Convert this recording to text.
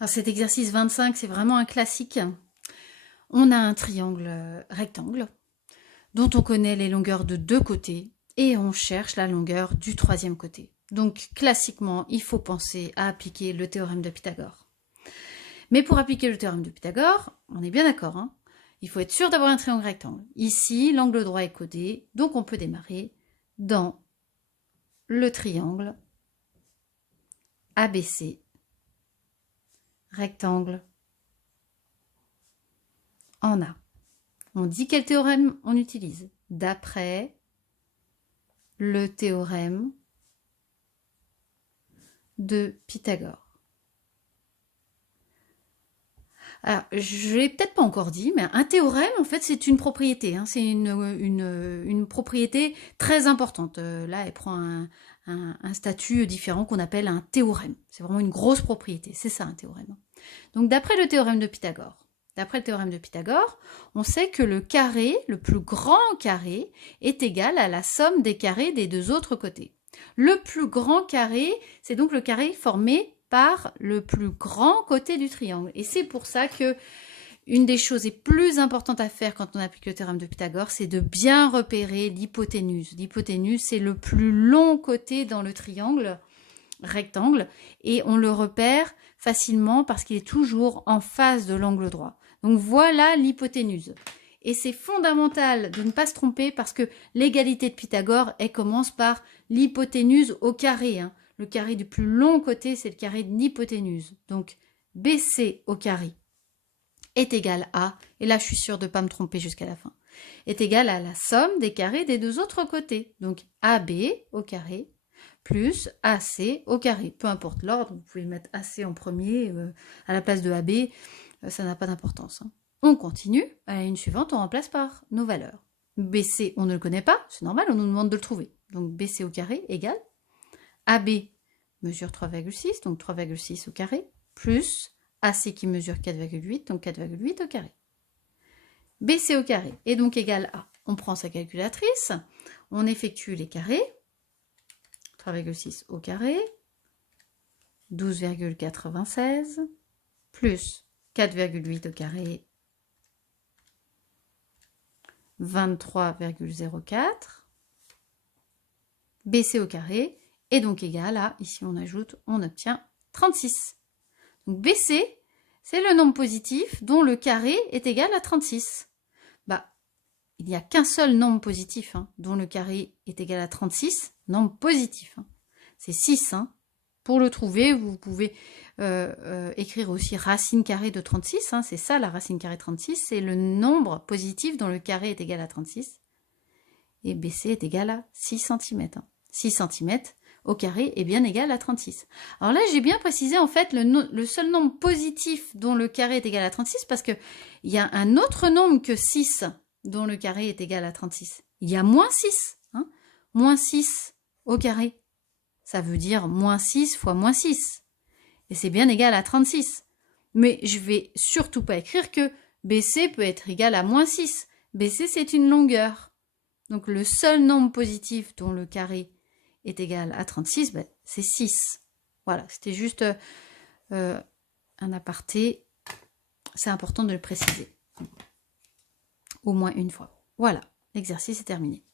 Alors cet exercice 25, c'est vraiment un classique. On a un triangle rectangle dont on connaît les longueurs de deux côtés et on cherche la longueur du troisième côté. Donc classiquement, il faut penser à appliquer le théorème de Pythagore. Mais pour appliquer le théorème de Pythagore, on est bien d'accord, hein, il faut être sûr d'avoir un triangle rectangle. Ici, l'angle droit est codé, donc on peut démarrer dans le triangle ABC, rectangle en A. On dit quel théorème on utilise d'après le théorème de Pythagore. Alors, je ne l'ai peut-être pas encore dit, mais un théorème, en fait, c'est une propriété. Hein, c'est une propriété très importante. Là, elle prend un statut différent qu'on appelle un théorème. C'est vraiment une grosse propriété. C'est ça, un théorème. Donc, d'après le théorème de Pythagore, on sait que le carré, le plus grand carré, est égal à la somme des carrés des deux autres côtés. Le plus grand carré, c'est donc le carré formé par le plus grand côté du triangle. Et c'est pour ça que une des choses les plus importantes à faire quand on applique le théorème de Pythagore, c'est de bien repérer l'hypoténuse. L'hypoténuse, c'est le plus long côté dans le triangle rectangle et on le repère facilement parce qu'il est toujours en face de l'angle droit. Donc voilà l'hypoténuse. Et c'est fondamental de ne pas se tromper parce que l'égalité de Pythagore, elle commence par l'hypoténuse au carré. Hein. Le carré du plus long côté, c'est le carré de l'hypoténuse. Donc BC au carré est égal à, et là je suis sûre de ne pas me tromper jusqu'à la fin, est égal à la somme des carrés des deux autres côtés. Donc AB au carré plus AC au carré. Peu importe l'ordre, vous pouvez mettre AC en premier à la place de AB, ça n'a pas d'importance. Hein. On continue, à la ligne suivante, on remplace par nos valeurs. BC, on ne le connaît pas, c'est normal, on nous demande de le trouver. Donc BC au carré égale AB mesure 3,6, donc 3,6 au carré, plus AC qui mesure 4,8, donc 4,8 au carré. BC au carré est donc égal à, on prend sa calculatrice, on effectue les carrés, 3,6 au carré, 12,96, plus 4,8 au carré, 23,04, BC au carré est donc égal à, ici on ajoute, on obtient 36. Donc BC, c'est le nombre positif dont le carré est égal à 36. Bah, il n'y a qu'un seul nombre positif hein, dont le carré est égal à 36, nombre positif. Hein. C'est 6. Hein. Pour le trouver, vous pouvez écrire aussi racine carrée de 36. Hein. C'est ça la racine carrée de 36, c'est le nombre positif dont le carré est égal à 36. Et BC est égal à 6 cm. Hein. 6 cm au carré est bien égal à 36. Alors là, j'ai bien précisé en fait le seul nombre positif dont le carré est égal à 36 parce qu'il y a un autre nombre que 6 dont le carré est égal à 36. Il y a moins 6. Hein, moins 6 au carré. Ça veut dire moins 6 fois moins 6. Et c'est bien égal à 36. Mais je ne vais surtout pas écrire que BC peut être égal à moins 6. BC, c'est une longueur. Donc le seul nombre positif dont le carré est égal à 36, ben, c'est 6. Voilà, c'était juste un aparté. C'est important de le préciser. Au moins une fois. Voilà, l'exercice est terminé.